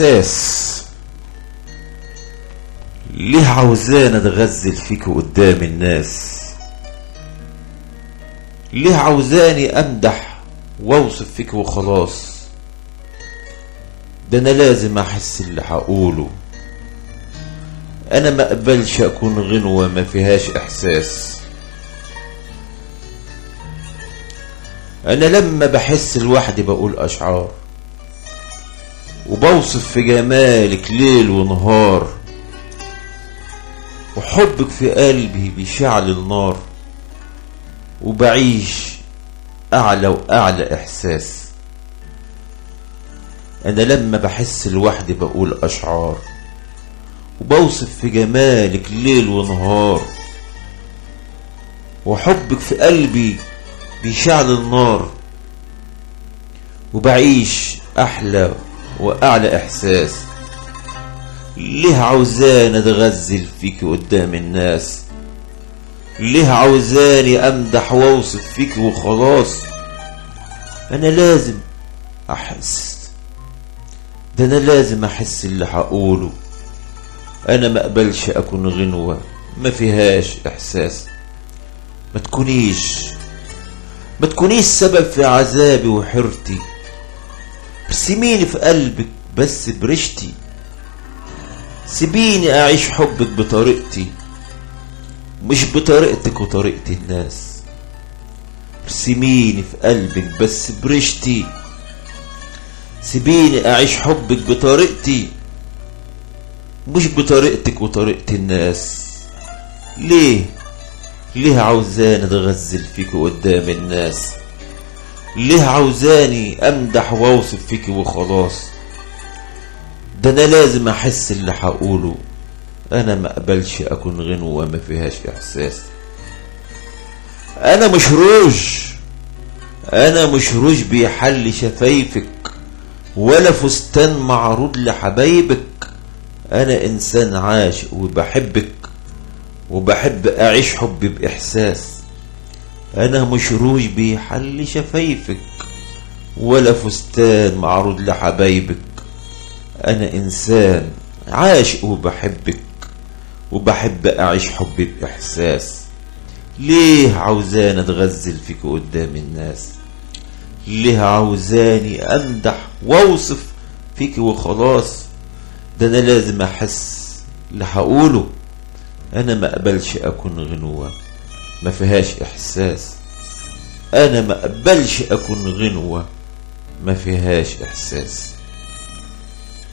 احساس ليه عاوزاني اتغزل فيك قدام الناس، ليه عاوزاني امدح واوصف فيك وخلاص. ده انا لازم احس اللي هقوله، انا ما اقبلش اكون غنوة ما فيهاش احساس. انا لما بحس لوحدي بقول اشعار وبوصف في جمالك ليل ونهار، وحبك في قلبي بيشعل النار، وبعيش اعلى واعلى احساس. انا لما بحس لوحدي بقول اشعار وبوصف في جمالك ليل ونهار، وحبك في قلبي بيشعل النار، وبعيش احلى واعلى احساس. ليه عاوزاني اتغزل فيك قدام الناس، ليه عاوزاني امدح واوصف فيك وخلاص. انا لازم احس، ده انا لازم احس اللي هقوله. انا ما اقبلش اكون غنوة ما فيهاش احساس. ما تكونيش سبب في عذابي وحيرتي، ارسميني في قلبك بس برشتي. سيبيني اعيش حبك بطريقتي مش بطريقتك وطريقة الناس. ارسميني في قلبك بس برشتي، سيبيني اعيش حبك بطريقتي مش بطريقتك وطريقة الناس. ليه عاوزاني اتغزل فيك قدام الناس، ليه عاوزاني امدح واوصف فيك وخلاص. ده انا لازم احس اللي هقوله، انا ما اقبلش اكون غنوة ما فيهاش احساس. انا مش روج بيحل شفايفك، ولا فستان معروض لحبايبك. انا انسان عاشق وبحبك، وبحب اعيش حبي باحساس. انا مش روج بيحل شفايفك، ولا فستان معروض لحبايبك. انا انسان عاشق وبحبك، وبحب اعيش حبي باحساس. ليه عاوزاني اتغزل فيك قدام الناس، ليه عاوزاني امدح واوصف فيك وخلاص. ده انا لازم احس اللي هقوله، انا ما اقبلش اكون غنوة ما فيهاش احساس. انا ما اقبلش اكون غنوة ما فيهاش احساس.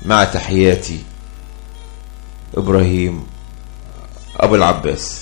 مع تحياتي، ابراهيم ابو العباس.